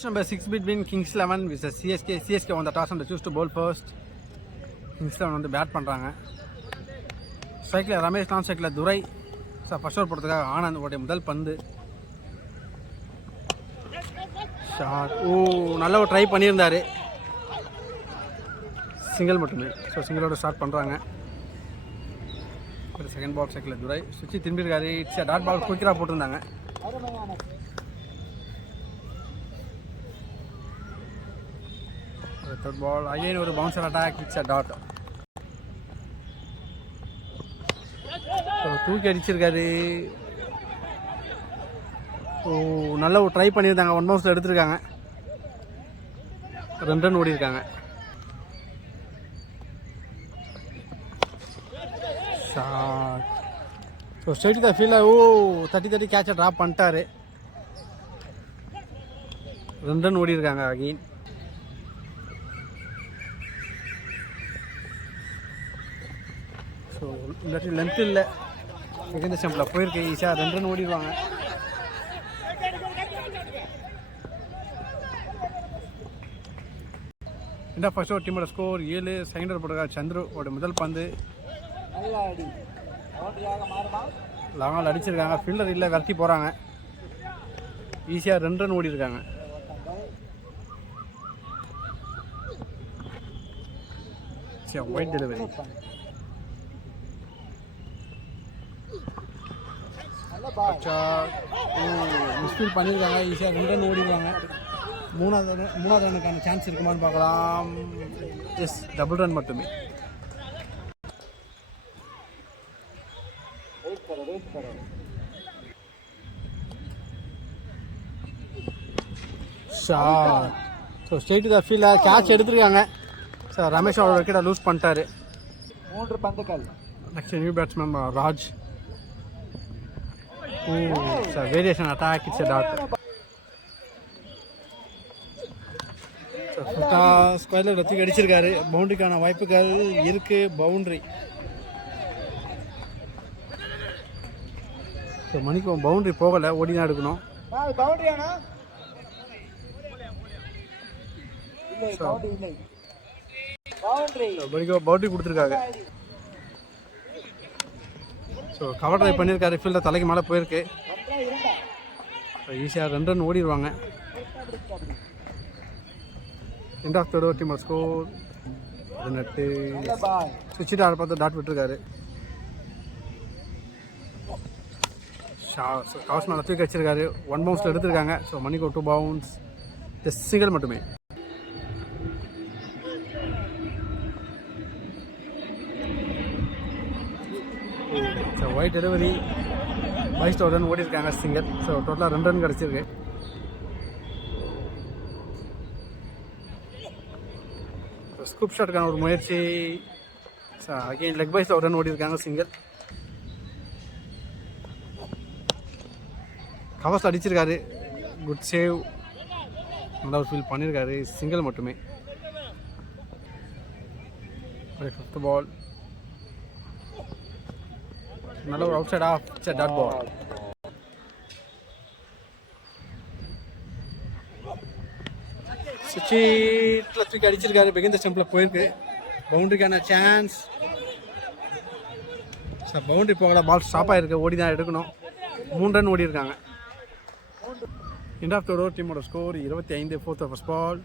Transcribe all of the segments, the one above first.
Match number 6 between Kings 11 versus CSK. CSK won the toss and choose to bowl first. Kings 11 வந்து பேட் பண்ணுறாங்க. ஸ்ட்ரைக்கில் ரமேஷ், நான் ஸ்ட்ரைக்கில் துரை. Sir first over போடுறதுக்காக ஆனந்த் உடைய முதல் பந்து. ஷாட். நல்ல ஒரு ட்ரை பண்ணியிருந்தார். சிங்கிள் மட்டுமே. ஸோ சிங்கிளோட ஸ்டார்ட் பண்ணுறாங்க. ஒரு செகண்ட் பால் ஸ்ட்ரைக்கில் துரை சுற்றி திரும்பியிருக்காரு. இட்ஸ் டாட் பால் குயிக்கராக போட்டிருந்தாங்க. Third ball again ஒரு bouncer attack, it's a dot. தூக்கி அடிச்சிருக்காரு. நல்ல ஒரு ட்ரை பண்ணியிருந்தாங்க. 1 பவுன்ஸில் எடுத்திருக்காங்க. 2 ரன் ஓடி இருக்காங்க. ஷாட். ஸோ ஸ்ட்ரெயிட் த ஃபீல்டில் தட்டி கேட்சை ட்ராப் பண்ணிட்டாரு. 2 ரன் ஓடி இருக்காங்க அகெயின். ஸோ இல்லாட்டி லென்த் இல்லை. செகண்ட் ஸ்டம்பில் போயிருக்கு. ஈஸியாக 2 ரன் ஓடிடுவாங்க. இந்த ஃபர்ஸ்ட் ஓவர் டீமோட ஸ்கோர் 7. செகண்ட் ஓவர் போட்டிருக்காரு சந்துரு ஓட முதல் பந்து. லாங்கால் அடிச்சிருக்காங்க. ஃபீல்டர் இல்லை, விரட்டி போகிறாங்க. ஈஸியாக 2 ரன் ஓடி இருக்காங்க. சரி, ஒயிட் டெலிவரி. மிஸ்ஃபீல் பண்ணியிருக்காங்க. ஈஸியாக 2 ரன் ஓடிடுவாங்க. மூணாவது ரனுக்கான சான்ஸ் இருக்குமான்னு பார்க்கலாம். எஸ், டபுள் ரன் மட்டுமே. ஷாட். ஸோ ஸ்ட்ரெயிட் த ஃபீல்டில் கேட்ச் எடுத்துருக்காங்க. சார் ரமேஷ் அவரோட விக்கெட்டை லூஸ் பண்ணிட்டாரு. 3 பந்துகள். Next new batsman Raj. Variation attack, it's a dot. ஸ்கொயரில் ரத்திக்கு அடிச்சிருக்காரு. பவுண்டரிக்கான வாய்ப்புகள் இருக்கு. பவுண்டரி. ஸோ மணிக்கு பவுண்டரி போகலை, ஓடி தான் எடுக்கணும். பவுண்டரி கொடுத்துருக்காங்க. ஸோ கவர் ட்ரைவ் பண்ணியிருக்காரு. ஃபீல்டில் தலைக்கு மேலே போயிருக்கு. ஈஸியாக 2 ரன் ஓடிடுவாங்க. End of third over team score 18. சுவிட்சிட்டு ஆட பார்த்து டாட் விட்டுருக்காரு. கவர்ஸ் மேலே தூக்கி வச்சிருக்காரு. 1 பவுன்ஸில் எடுத்திருக்காங்க. ஸோ மணிக்கு 2 பவுன்ஸ். ஜஸ்ட் சிங்கிள் மட்டுமே. So white delivery. 22 ரன் ஓடி இருக்காங்க. சிங்கிள். ஸோ டோட்டலாக 2 ரன் கிடச்சிருக்கு. ஸ்கூப் ஷாட்டுக்கான ஒரு முயற்சி. ஸோ அகெயின் லெக் பைஸில் 1 ரன் ஓடி இருக்காங்க. சிங்கிள். கவர்ஸ் அடிச்சிருக்காரு. Good save. நல்லா ஒரு ஃபீல் பண்ணியிருக்காரு. சிங்கிள் மட்டுமே. 5th ball. நல்ல ஒரு outside off, dot ball. சுவிட்சில் தூக்கி அடிச்சிருக்காரு. பிகின் த ஸ்டம்பில் போயிருக்கு. பவுண்டரிக்கான சான்ஸ். சார் பவுண்டரி போகல, பால் ஸ்டாப் ஆகிருக்கு. ஓடி தான் எடுக்கணும். 3 ரன் ஓடி இருக்காங்க. எண்ட் ஆஃப் தேர்ட் ஓவர் டீமோட score 25. 4th over first ball.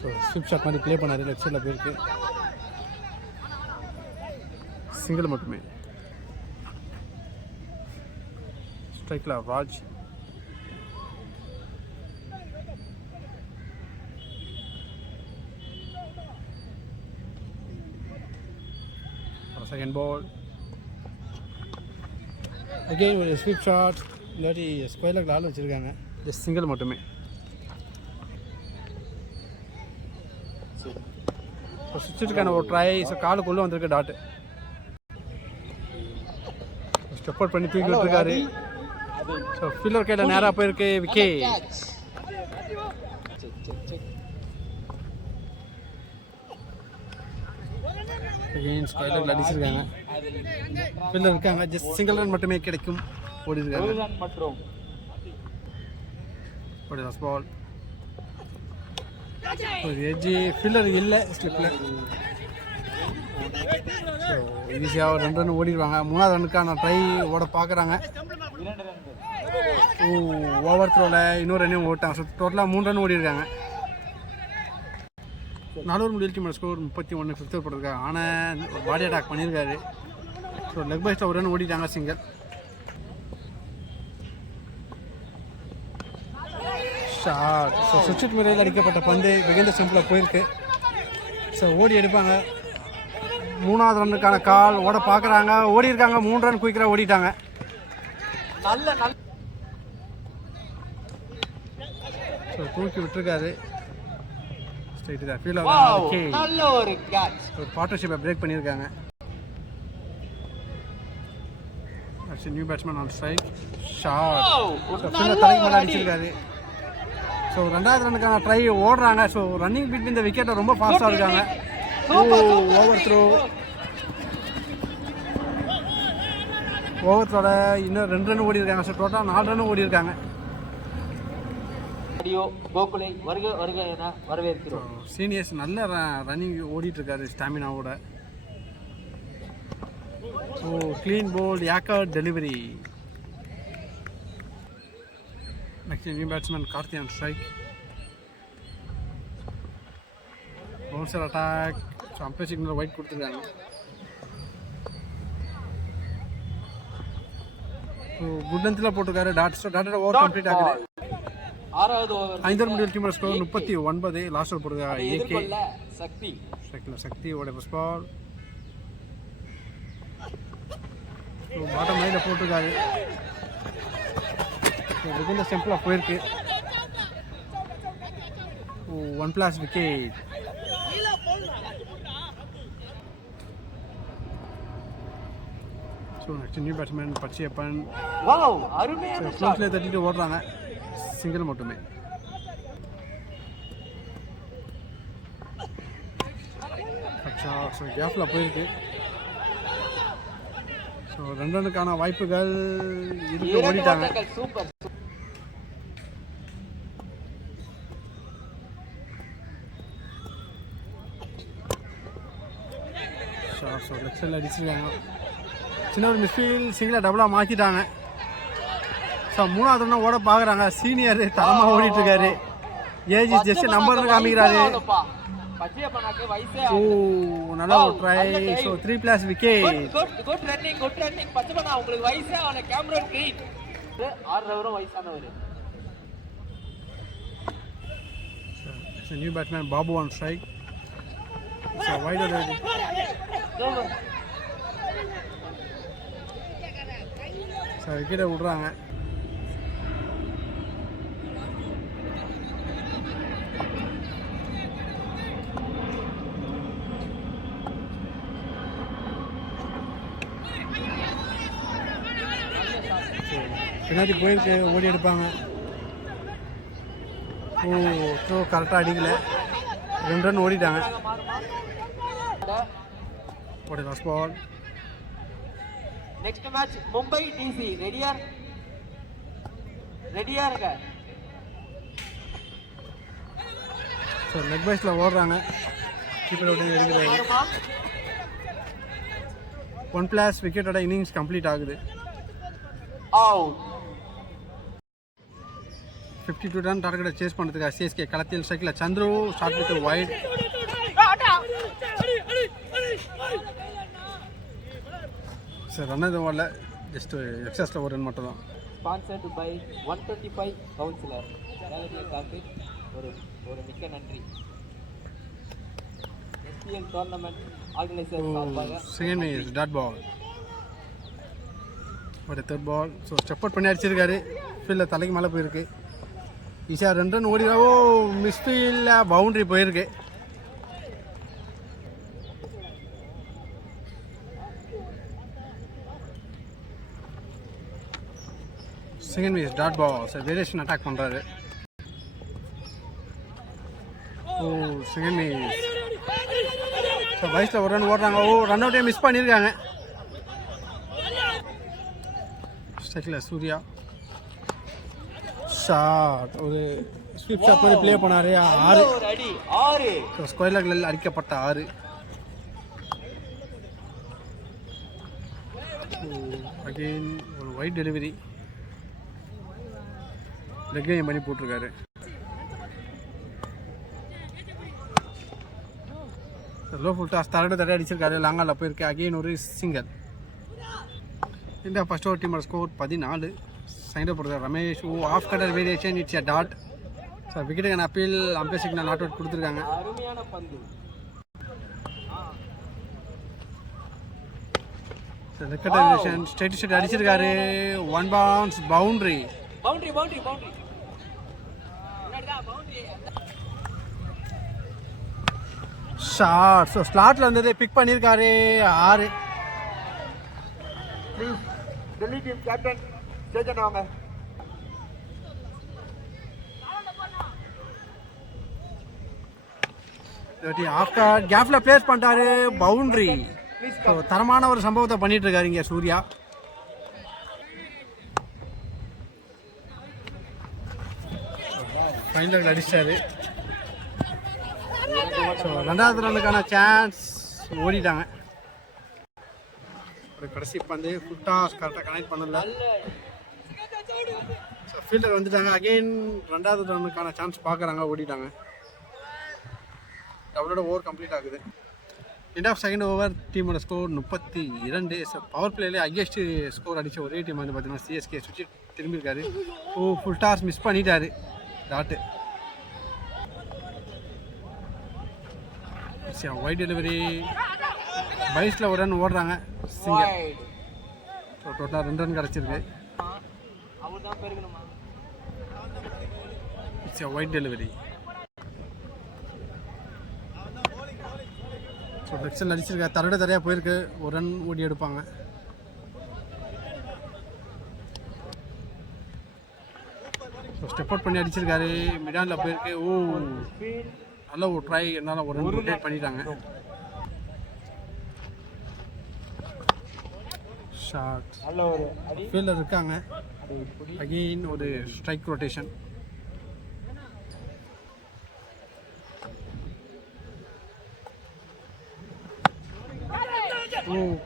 So sweep shot மாதிரி ப்ளே பண்ணாரு. லெஃப்ட் சைடில் போயிருக்கு. சிங்கிள் மட்டுமே. ஸ்ட்ரைக்கில் ராஜ். Second ball. அகெயின் ஒரு ஸ்வீப் ஷாட். இல்லாட்டி ஸ்கொயரில் ஆள் வச்சுருக்காங்க. ஜஸ்ட் சிங்கிள் மட்டுமே. சுவிட்சுக்கான ஒரு ட்ரை. ஸோ காலுக்குள்ளே வந்திருக்கு டாட்டு. ஸ்டெப் அவுட் பண்ணி தூக்கி விட்டுருக்காரு. ஸோ ஃபீல்டர் கையில் நேராக போயிருக்கு. விக்கெட். அகெயின் ஸ்கொயரில் அடிச்சிருக்காங்க. ஃபீல்டர் இருக்காங்க. ஜஸ்ட் சிங்கிள் ரன் மட்டுமே கிடைக்கும். ஓடி இருக்காங்க. ஒரு லாஸ்ட் பால். ஒரு எட்ஜி ஃபீல்டர் இல்லை ஸ்லிப்பில். ஸோ ஈஸியாக ஒரு 2 ரன் ஓடிடுவாங்க. 3வது ரன்னுக்கான ட்ரை ஓட பார்க்குறாங்க. ஓவர் த்ரோவில் இன்னொரு ரன்னையும் ஓட்டாங்க. ஸோ டோட்டலாக 3 ரன் ஓடிருக்காங்க. 4 முடியல் டீமோட ஸ்கோர் 31 ஃபிஃப்த் போட்டிருக்காங்க. ஆனால் ஒரு பாடி அட்டாக் பண்ணியிருக்காரு. ஸோ லெக் பைஸில் ஒரு ரன் ஓடிட்டாங்க சிங்கர். ஷாட். ஸோ சுவிட்ச் முறையில் அடிக்கப்பட்ட பந்து வெகுந்த சிம்பிளாக போயிருக்கு. ஸோ ஓடி எடுப்பாங்க. 3வது ரன்னுக்கான கால் ஓட பார்க்குறாங்க. ஓடி இருக்காங்க. 3 ரன் குயிக்கராக ஓடிட்டாங்க. ஸோ தூக்கி விட்டுருக்காரு. ஸ்ட்ரைட்டு தான் ஃபீல் ஆகும். ஒரு பார்ட்னர்ஷிப்பை பிரேக் பண்ணியிருக்காங்க. New batsman on strike. Shot. So fielder தலைக்கு மேலே அடிச்சிருக்காரு. ஸோ 2வது ரன்னுக்கான ட்ரை ஓடுறாங்க. ஸோ ரன்னிங் பிட்வீன் இந்த விக்கெட்டை ரொம்ப ஃபாஸ்ட்டாக இருக்காங்க. Over throw. ஓவர் த்ரோட இன்னும் 2 ரன் ஓடி இருக்காங்க. ஸோ டோட்டலாக 4 ரன் ஓடி இருக்காங்க. சீனியர்ஸ் நல்ல ரன்னிங் ஓடிட்டு இருக்காரு ஸ்டாமினாவோட. So clean bowled yorker delivery. Next new batsman Karthi on strike. Bouncer attack. So umpire signal wide கொடுத்துருக்காங்க. ஸோ குட் லென்த்தில் போட்டிருக்காரு. டாட்டோட ஓவர் கம்ப்ளீட் ஆகுது. 5வது முடியல் டீமோட ஸ்கோர் 39. லாஸ்ட் ஓவர் போட்டிருக்காரு ஏகே சக்தியோட ஃபர்ஸ்ட் பால். ஸோ பாட்டம் லைனில் போட்டிருக்காரு. வெகுந்த சிம்பிளாக போயிருக்கு. 1+ wicket. So next new batsman Pachaiyappan. க்ளோஸ்லேயே தட்டிட்டு ஓடுறாங்க. சிங்கிள் மட்டுமே. அச்சா. ஸோ கேப்பில் போயிருக்கு. ஸோ 2 ரன்னுக்கான வாய்ப்புகள் இருக்கு. ஓடிட்டாங்க. ஸோ லெஃப்ட் சைடில் அடிச்சிருக்காங்க. சின்ன ஒரு மிஸ்ஃபீல் சிங்கிளாக டபுளாக மாற்றிட்டாங்க. ஸோ 3வது ரன்னை ஓட பார்க்குறாங்க. சீனியர் தரமாக ஓடிட்டு இருக்காரு. ஏஜ் ஜஸ்ட் நம்பர்னு காமிக்கிறாரு. ஓ நல்லா ஒரு try. So 3+ wicket. New batsman Babu on strike. So white so விக்கெட்டை விட்றாங்க. பின்னாடி போயிருக்கு. ஓடி எடுப்பாங்க. ஸோ கரெக்டாக அடிக்கல. 2 ரன் ஓடிட்டாங்க. ஓடி last ball. Next match Mumbai DC. ரெடியா இருங்க. ஸோ லெக் பைஸில் ஓடுறாங்க. கீப்பர் ஓடி எடுக்கிறாரு. 1+ விக்கெட்டோட இன்னிங்ஸ் கம்ப்ளீட் ஆகுது. 52 ரன் டார்கெட்டை சேஸ் பண்ணுறதுக்காக சிஎஸ்கே களத்தில் ஸ்ட்ரைக்கில் Chandru. Shot with wide. Sir run எதுவும் வரல. ஜஸ்ட் எக்ஸஸில் ஒரு ரன் மட்டும் தான். Sponsored by 125 councillor. ஒரு மிக்க நன்றி. எஸ்பிஎல் டோர்னமெண்ட் ஆர்கனைசர் சார்பாக. Second is dot ball. ஒரு 3rd பால். ஸோ ஸ்டெப் அவுட் பண்ணி அடிச்சிருக்காரு. ஃபீல்டில் தலைக்கு மேலே போயிருக்கு. ஈஸியாக 2 ரன் ஓடிடாவோ. மிஸ்ஃபீல்டில் பவுண்ட்ரி போயிருக்கு. Second is dot ball. So variation attack பண்ணுறாரு. Second is. ஸோ வயசில் ஒரு ரன் ஓடுறாங்க. ரன் அவுட்டே மிஸ் பண்ணியிருக்காங்க. ஸ்ட்ரைக்கில் சூர்யா. ஷாட் ஒரு ஸ்வீப் ஷாட் மாதிரி ப்ளே பண்ணாரு. 6 நல்ல ஒரு அடி 6. ஸ்கொயர் லெக்கில் அடிக்கப்பட்ட 6. அகெயின் ஒரு ஒயிட் டெலிவரி லெக்கையும் பண்ணி போட்டிருக்காரு. லோ ஃபுல் டாஸ் தடவை அடிச்சிருக்காரு. லாங்கால் போயிருக்கு. அகெயின் ஒரு சிங்கல். இந்தியா ஃபர்ஸ்ட் ஓவர் டீமோட ஸ்கோர் 14. சைண்ட் அப் போடுறாரு Ramesh. Off cutter variation it's a dot. So விக்கெட்டுக்கான appeal umpire signal not out கொடுத்துருக்காங்க. அருமையான பந்து. விக்கெட் வேரியேஷன் ஸ்ட்ரைட் அடிச்சிருக்காரு. 1 bounce boundary. Boundary shot. So ஸ்லாட்டில் வந்தது பிக் பண்ணியிருக்காரு. 6. ப்ளீஸ் டெல்லி டீம் கேப்டன் ஸ்டேஜன் வாங்க. ஆஃப்டர் கேப்ல பிளேஸ் பண்ணிட்டாரு. பவுண்டரி. ஸோ தரமான ஒரு சம்பவத்தை பண்ணிட்டு இருக்காரு இங்கே சூர்யா. ஃபைனல் அடிச்சாரு. ஸோ 2வது ரன்னுக்கான சான்ஸ் ஓடிட்டாங்க. ஒரு கடைசி பந்து ஃபுல் டாஸ் கரெக்டாக கனெக்ட் பண்ணல. ஸோ ஃபீல்டர் வந்துட்டாங்க. அகெயின் 2வது ரன்னுக்கான சான்ஸ் பார்க்குறாங்க. ஓடிட்டாங்க. அவரோட ஓவர் கம்ப்ளீட் ஆகுது. எண்ட் ஆஃப் செகண்ட் ஓவர் டீமோட ஸ்கோர் 32. ஸோ பவர் பிளேலே ஹையஸ்ட் ஸ்கோர் அடித்த ஒரே டீம் வந்து பார்த்தீங்கன்னா சிஎஸ்கே. சுவிட்ச் திரும்பியிருக்காரு. ஃபுல் டாஸ் மிஸ் பண்ணிட்டாரு. Dot wide delivery. பைஸில் ஒரு ரன் ஓடுறாங்க. சிங்கர். ஸோ டோட்டலாக 2 ரன் கிடச்சிருக்கு. It's wide delivery. ஸோ டெக்ஸல் அடிச்சிருக்கா. தரையாக போயிருக்கு. ஒரு ரன் ஓடி எடுப்பாங்க. ஸோ ஸ்டெப் அவுட் பண்ணி அடிச்சிருக்காரு. மிடானில் போயிருக்கு. நல்ல ஒரு ட்ரை. என்னால் ஒரு ரன் ரொட்டேட் பண்ணிட்டாங்க. ஷாட். ஃபீல்டர் இருக்காங்க. அகெயின் ஒரு ஸ்ட்ரைக் ரொட்டேஷன்.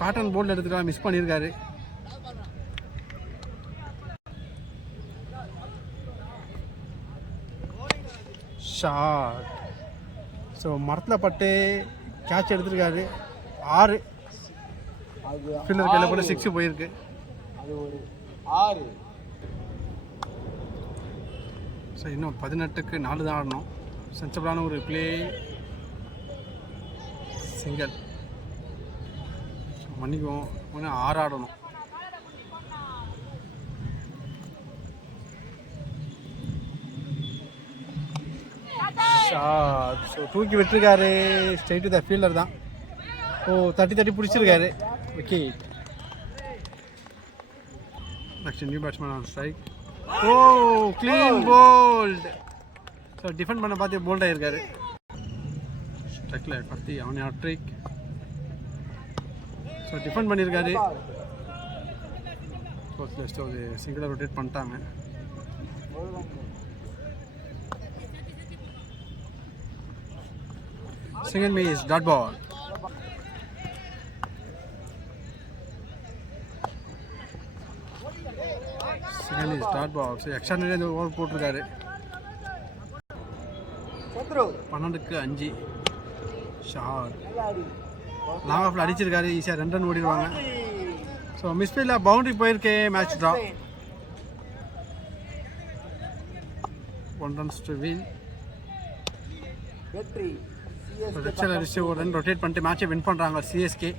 காட்டன் போல்ட் எடுத்துக்கலாம். மிஸ் பண்ணியிருக்காரு. ஷாட். ஸோ மரத்தில் பட்டு கேட்ச் எடுத்திருக்காரு. 6. ஃபீல்டர் கையில் போட்டு 6 போயிருக்கு. அது ஒரு 6. ஸோ இன்னும் 18க்கு 4 தான் ஆடணும். சென்சிபிளான ஒரு பிளே. சிங்கல். மன்னிக்கும். 6 ஆடணும். ஷாட். ஸோ தூக்கி விட்டுருக்காரு. ஸ்ட்ரைட்டு த ஃபீல்டர் தான். தட்டி பிடிச்சிருக்காரு. Okay. Next new batsman on strike. Clean bowled. So defend பண்ண பார்த்து போல்ட் ஆகிருக்காரு. ஸ்ட்ரைக்கில் பற்றி அவனே ஹாட்ரிக். ஸோ டிஃபெண்ட் பண்ணியிருக்காரு. ஸோ அது சிங்கிளாக ரொட்டேட் பண்ணிட்டாங்க. Second miss, dot ball. Second is dot ball. So extra நிறைய ஓவர் போட்டிருக்காரு. 12க்கு 5. ஷாட். லாங் ஆஃப்ல அடிச்சிருக்காரு. ஈஸியாக 2 ரன் ஓடிடுவாங்க. ஸோ மிஸ்ஃபீல்டில் பவுண்டரி போயிருக்கு. Match draw. 1 runs to win. ரெச்சல் அடிச்சு ஒரு ரன் ரொட்டேட் பண்ணிட்டு மேட்சை வின் பண்ணுறாங்க சிஎஸ்கே.